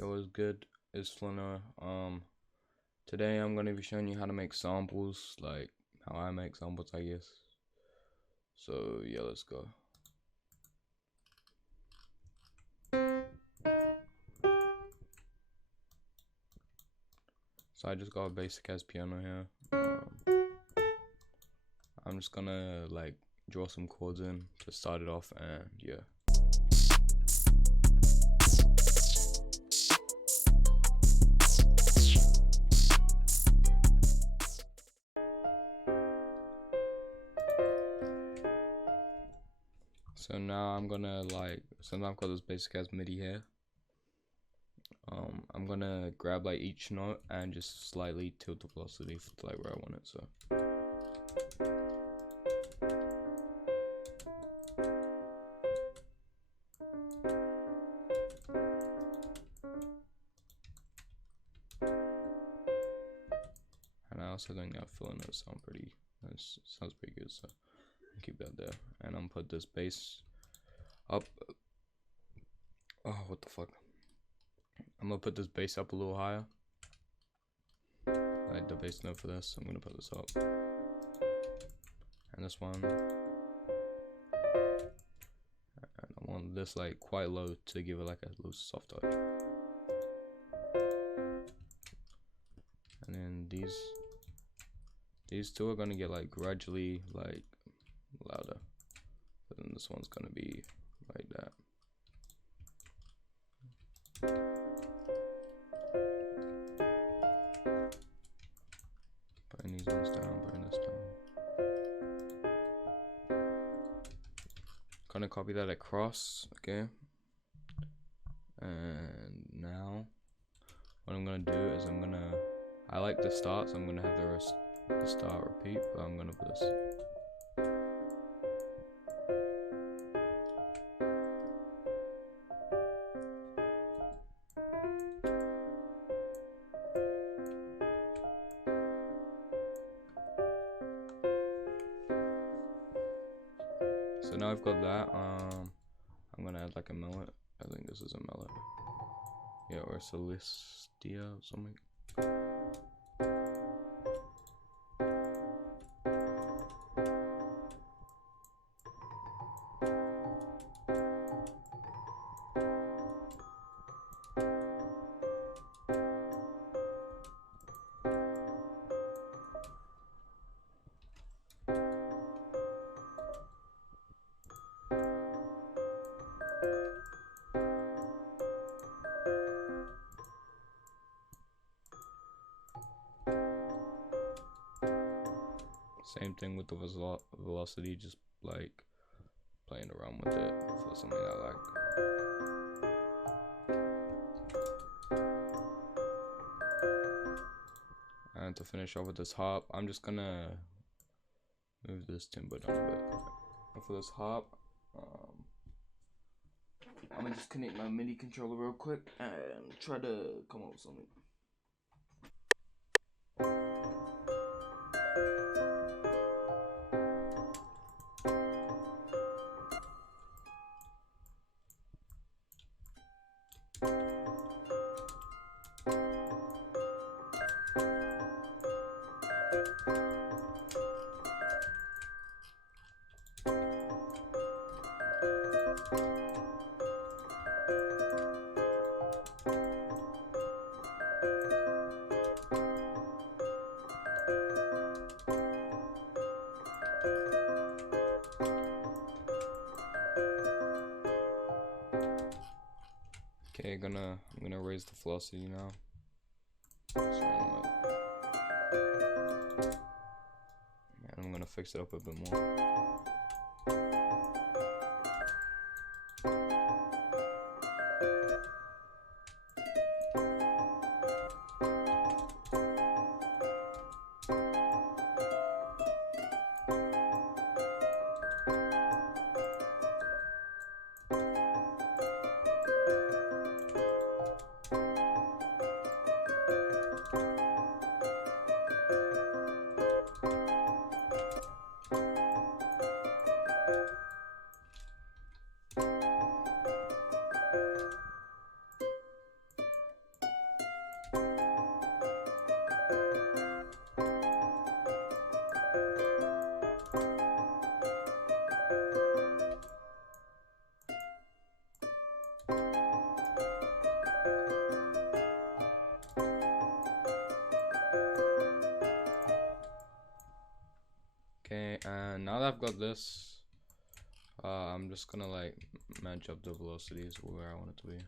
Yo, what's good? It's Flynno. Today I'm gonna be showing you how to make samples, like how I make samples, I guess. So yeah, let's go. So I just got a basic ass piano here. I'm just gonna like draw some chords in to start it off, and yeah. So now I'm gonna since I've got this basic ass MIDI here, I'm gonna grab like each note and just slightly tilt the velocity to like where I want it. So and I also think that Flynno sounds pretty good, so I'll keep that there. And I'm gonna put this bass up. Oh, what the fuck. I'm gonna put this bass up a little higher, like the bass note for this. I'm gonna put this up, and this one, and I want this like quite low to give it like a little soft touch. And then these two are gonna get like gradually like louder, but then this one's gonna be like that. Putting these ones down, putting this down. Gonna copy that across, okay? And now what I'm gonna do is I like the start, so I'm gonna have the start repeat, but I'm gonna put this. So now I've got that. I'm gonna add like a melody. I think this is a melody. Yeah, or a solistia or something. Same thing with the velocity, just like playing around with it for something I like. And to finish off with this hop, I'm just gonna move this timbre down a bit. And for this hop, I'm gonna just connect my MIDI controller real quick and try to come up with something. Okay, I'm gonna raise the velocity now. And I'm gonna fix it up a bit more. Okay, and now that I've got this, I'm just gonna like match up the velocities where I want it to be.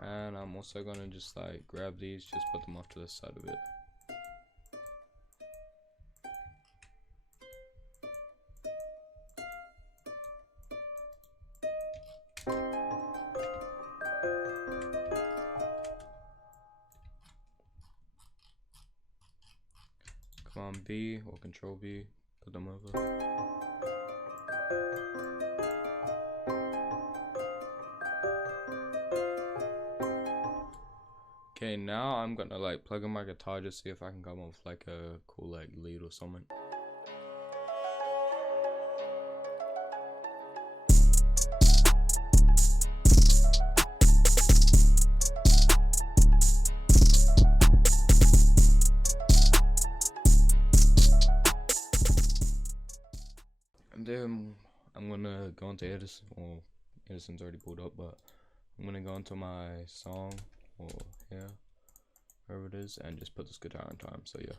And I'm also gonna just like grab these, just put them off to the side of it. Command B or Control B, put them over. Okay, now I'm gonna like plug in my guitar, just see if I can come up with like a cool like lead or something. And then I'm gonna go into Edison, or Edison's already pulled up, but I'm gonna go into my song or here, wherever it is, and just put this guitar on time. So yeah.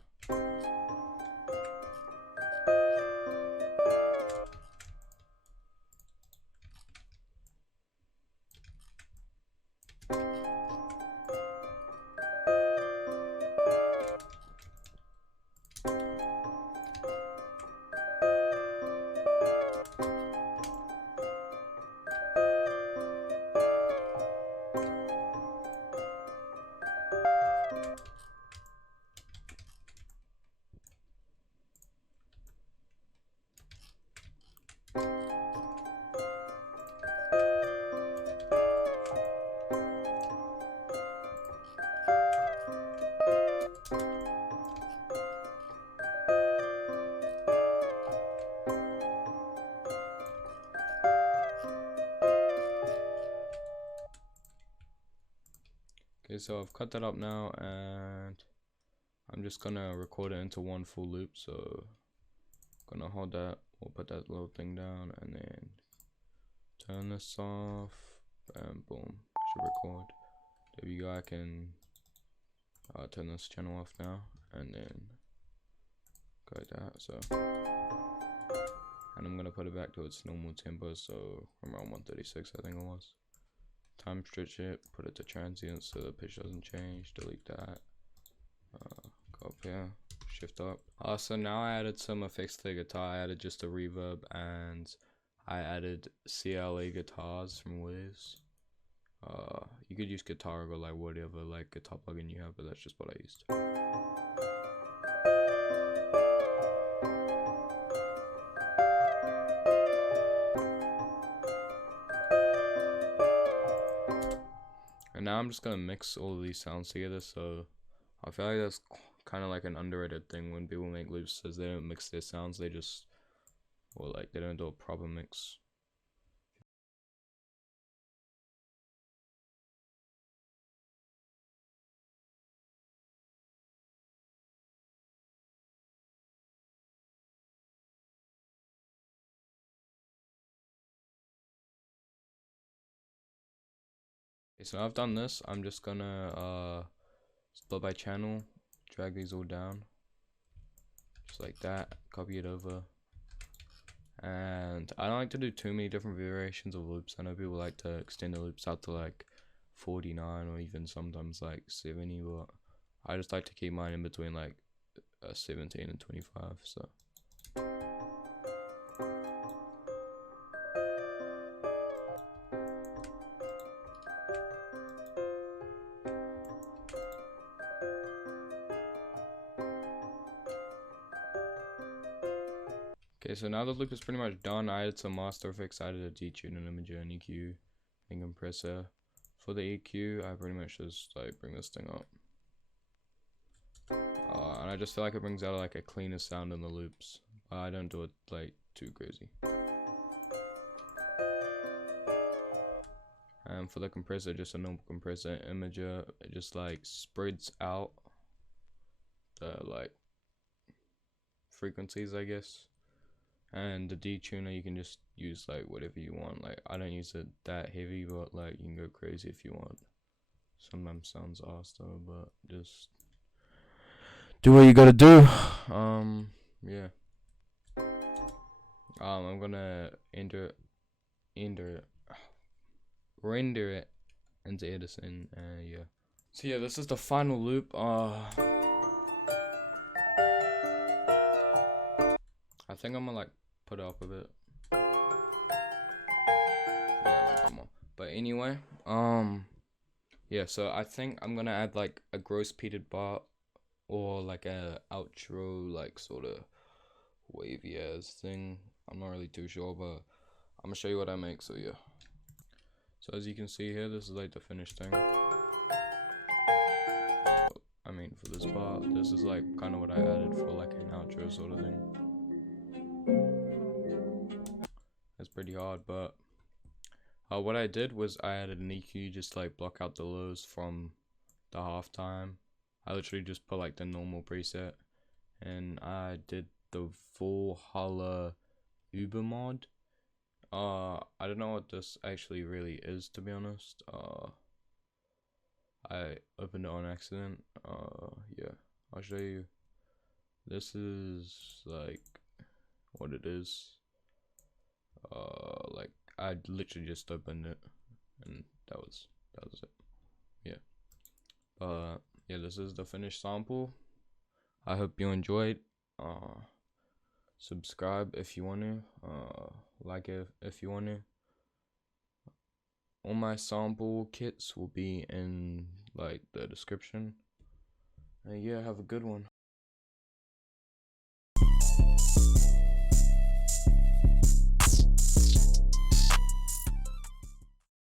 Okay, so I've cut that up now, and I'm just gonna record it into one full loop. So gonna hold that, we'll put that little thing down, and then turn this off, and boom, should record. There we go. I can turn this channel off now, and then go like that. So, and I'm gonna put it back to its normal tempo, so around 136 I think it was. Time stretch it, put it to transient so the pitch doesn't change, delete that. Go up here, shift up. So now I added some effects to the guitar. I added just a reverb, and I added CLA guitars from Wiz. You could use Guitar or like whatever like guitar plugin you have, but that's just what I used. And now I'm just gonna mix all of these sounds together. So I feel like that's kind of like an underrated thing when people make loops, is they don't mix their sounds, they just, or like they don't do a proper mix. Okay, so I've done this. I'm just gonna split by channel, drag these all down, just like that, copy it over. And I don't like to do too many different variations of loops. I know people like to extend the loops out to like 49 or even sometimes like 70, but I just like to keep mine in between like 17 and 25. So okay, so now the loop is pretty much done. I added some master effects. I added a detune, an imager, an EQ, and compressor. For the EQ, I pretty much just like bring this thing up, and I just feel like it brings out like a cleaner sound in the loops. I don't do it like too crazy. And for the compressor, just a normal compressor. Imager, it just like spreads out the like frequencies, I guess. And the detuner, you can just use like whatever you want. Like I don't use it that heavy, but like you can go crazy if you want. Sometimes sounds ass though, but just do what you gotta do. Yeah. I'm gonna render it into Edison. Yeah. So yeah, this is the final loop. I think I'm gonna like put it up a bit. Yeah, like that more. But anyway, yeah. So I think I'm gonna add like a gross repeated bar or like a outro, like sort of wavy ass thing. I'm not really too sure, but I'm gonna show you what I make. So yeah. So as you can see here, this is like the finished thing. I mean, for this part, this is like kind of what I added for like an outro sort of thing. It's pretty hard, but what I did was I added an EQ just to like block out the lows from the halftime. I literally just put like the normal preset, and I did the full holla Uber mod. I don't know what this actually really is, to be honest. I opened it on accident. Yeah, I'll show you. This is like what it is. Like I literally just opened it, and that was it. Yeah. Yeah, this is the finished sample. I hope you enjoyed. Subscribe if you want to. Like it if you want to. All my sample kits will be in like the description. And yeah, have a good one.